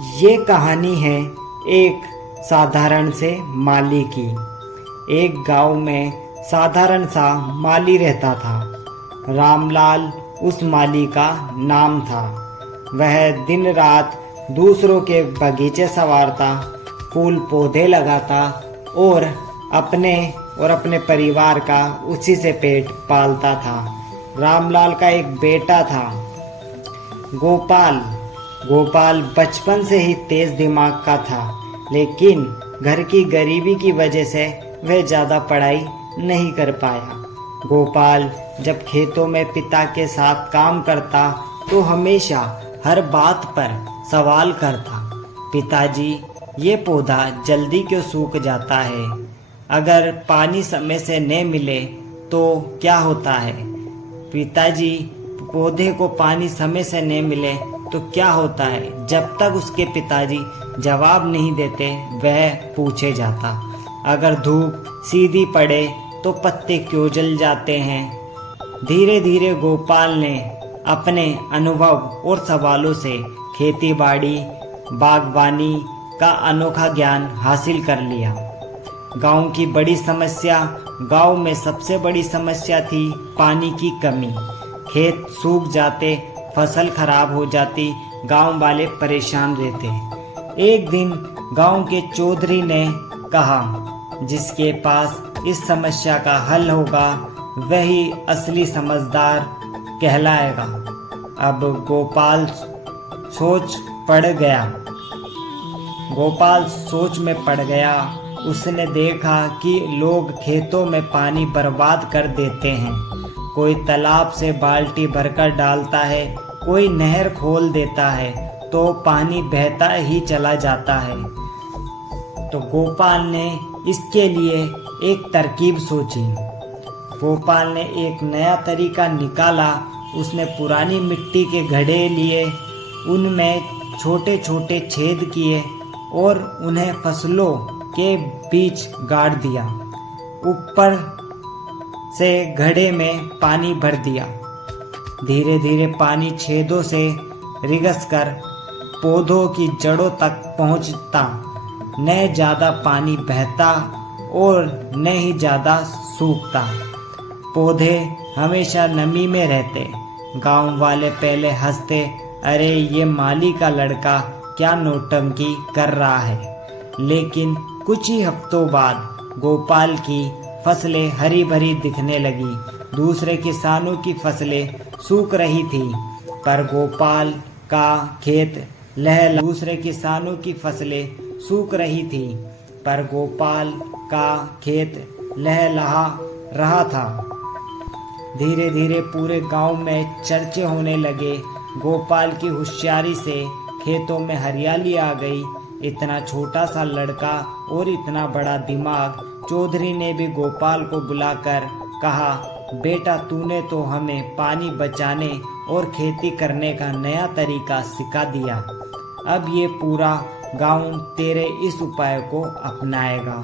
ये कहानी है एक साधारण से माली की। एक गांव में साधारण सा माली रहता था। रामलाल उस माली का नाम था। वह दिन रात दूसरों के बगीचे संवारता, फूल पौधे लगाता और अपने परिवार का उसी से पेट पालता था। रामलाल का एक बेटा था, गोपाल। गोपाल बचपन से ही तेज दिमाग का था, लेकिन घर की गरीबी की वजह से वह ज़्यादा पढ़ाई नहीं कर पाया। गोपाल जब खेतों में पिता के साथ काम करता तो हमेशा हर बात पर सवाल करता। पिताजी, ये पौधा जल्दी क्यों सूख जाता है? अगर पानी समय से नहीं मिले तो क्या होता है? पिताजी, पौधे को पानी समय से नहीं मिले तो क्या होता है? जब तक उसके पिताजी जवाब नहीं देते वह पूछे जाता। अगर धूप सीधी पड़े तो पत्ते क्यों जल जाते हैं? धीरे धीरे गोपाल ने अपने अनुभव और सवालों से खेती बाड़ी, बागवानी का अनोखा ज्ञान हासिल कर लिया। गांव में सबसे बड़ी समस्या थी पानी की कमी। खेत सूख जाते, फसल खराब हो जाती, गांव वाले परेशान रहते। एक दिन गांव के चौधरी ने कहा, जिसके पास इस समस्या का हल होगा वही असली समझदार कहलाएगा। अब गोपाल सोच में पड़ गया। उसने देखा कि लोग खेतों में पानी बर्बाद कर देते हैं। कोई तालाब से बाल्टी भरकर डालता है, कोई नहर खोल देता है तो पानी बहता ही चला जाता है। तो गोपाल ने इसके लिए एक तरकीब सोची। गोपाल ने एक नया तरीका निकाला। उसने पुरानी मिट्टी के घड़े लिए, उनमें छोटे छोटे छेद किए और उन्हें फसलों के बीच गाड़ दिया। ऊपर से घड़े में पानी भर दिया। धीरे धीरे पानी छेदों से रिगसकर पौधों की जड़ों तक पहुंचता। न ज़्यादा पानी बहता और न ही ज़्यादा सूखता। पौधे हमेशा नमी में रहते। गांव वाले पहले हंसते, अरे ये माली का लड़का क्या नौटंकी कर रहा है। लेकिन कुछ ही हफ्तों बाद गोपाल की फसलें हरी भरी दिखने लगी। दूसरे किसानों की फसलें सूख रही थी, पर गोपाल का खेत लहलहा रहा था। धीरे धीरे पूरे गांव में चर्चे होने लगे। गोपाल की होशियारी से खेतों में हरियाली आ गई। इतना छोटा सा लड़का और इतना बड़ा दिमाग। चौधरी ने भी गोपाल को बुलाकर कहा, बेटा, तूने तो हमें पानी बचाने और खेती करने का नया तरीका सिखा दिया। अब ये पूरा गांव तेरे इस उपाय को अपनाएगा।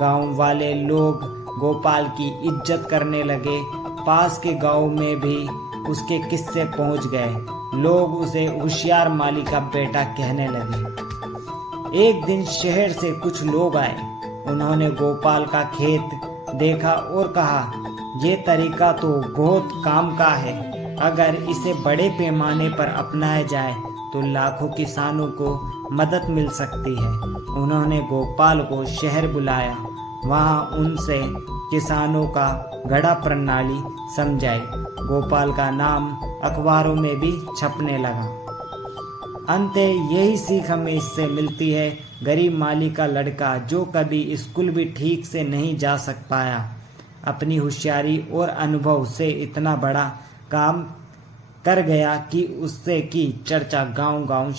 गांव वाले लोग गोपाल की इज्जत करने लगे। पास के गांव में भी उसके किस्से पहुंच गए। लोग उसे होशियार माली का बेटा कहने लगे। एक दिन शहर से कुछ लोग आए। उन्होंने गोपाल का खेत देखा और कहा, ये तरीका तो बहुत काम का है। अगर इसे बड़े पैमाने पर अपनाया जाए तो लाखों किसानों को मदद मिल सकती है। उन्होंने गोपाल को शहर बुलाया। वहां उनसे किसानों का गड़ा प्रणाली समझाई। गोपाल का नाम अखबारों में भी छपने लगा। अंत यही सीख हमें इससे मिलती है, गरीब माली का लड़का जो कभी स्कूल भी ठीक से नहीं जा पाया, अपनी होशियारी और अनुभव से इतना बड़ा काम कर गया कि उससे की चर्चा गांव-गांव